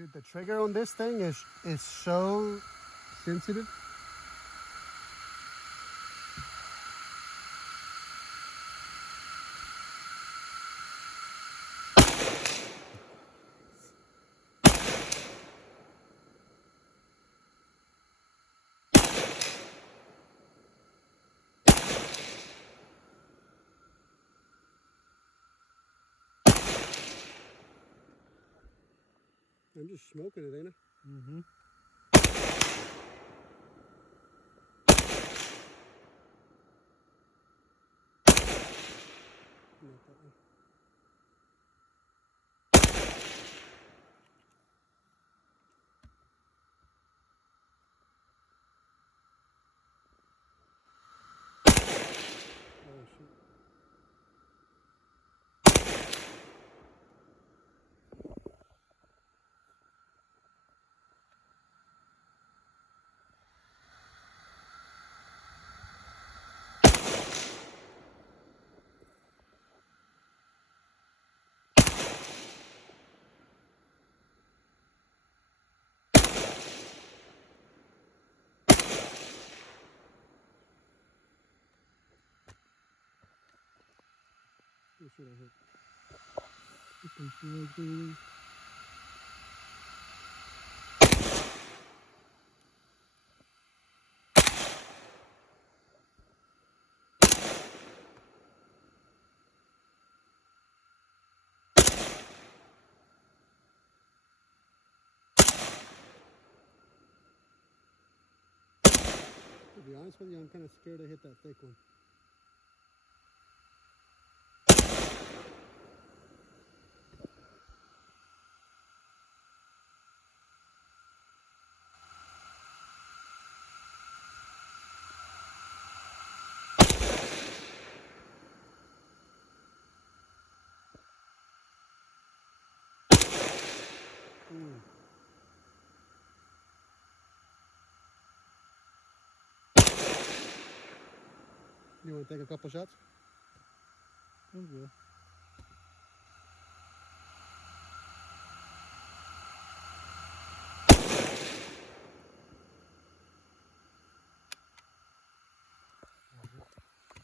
Dude, the trigger on this thing is so sensitive. I'm just smoking it, ain't I? Mm-hmm. Not that one. Oh shit. What should I hit? To be honest with you, I'm kind of scared to hit that thick one. You want to take a couple shots? I'm good.